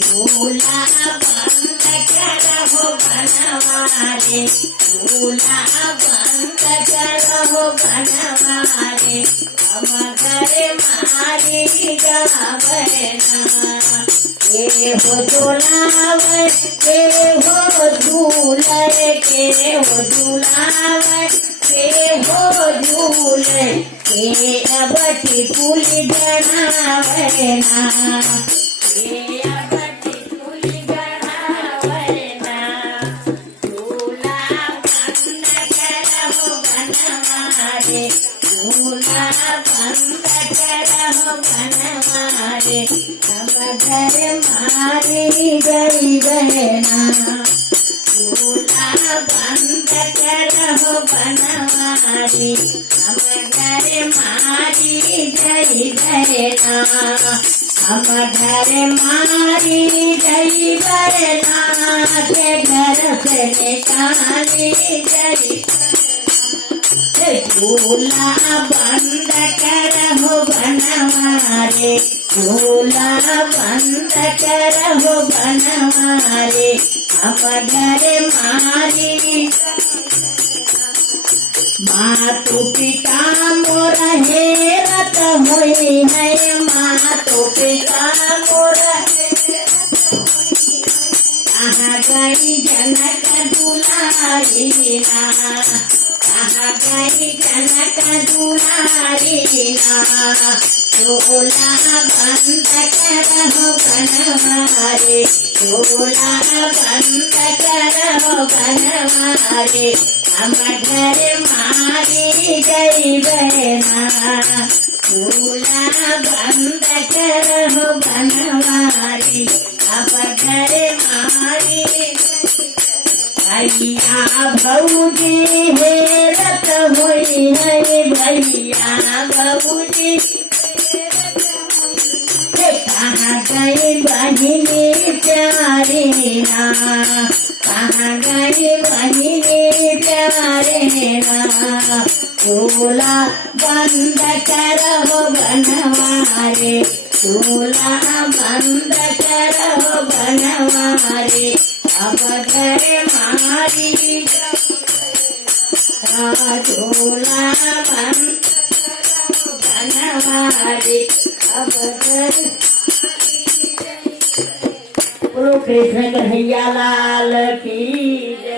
झूला बंद करहो बनवारे, झूला बंद करहो बनवारे, हम घर मारी गावना। के हो झूलावे के हो झूले, के हो झूलावे के हो झूले, के अब टिकुल गणावे ना, के अब टिकुल गणावे ना। झूला बंद करहो बनवारे, झूला बंद करहो बनवारे, हम घर मारी गई बहना। झूला बंद करहो बनवारे, हम घर मारी गई बहना। हम घर मारी गई बहना, के घर से निकाली गई। झूला बंद करहो बनवारे, झूला बंद करहो बनवारे, हम घर मारी। मातु पिता मोर हेरत होई है, मातु पिता मोर कहाँ गई जनक दुलारी ना, कहाँ गई जनक दुलारी ना। झूला बंद करहो बनवारे, झूला बंद करहो बनवारे, हम घर मारी गई बहना। झूला बंद करहो बनवारे, हम घर मारी। भैया भौजी हेरत हुई है, भैया भौजी कहाँ गई बहिनी प्यारी ना, कहाँ गई बहिनी प्यारे ना। झूला बंद करहो बनवारे, झूला बंद करहो बनवारे, अब घर मारी। झूला बंद बनवारे, अब घर। बोलो कृष्ण कन्हैया लाल की।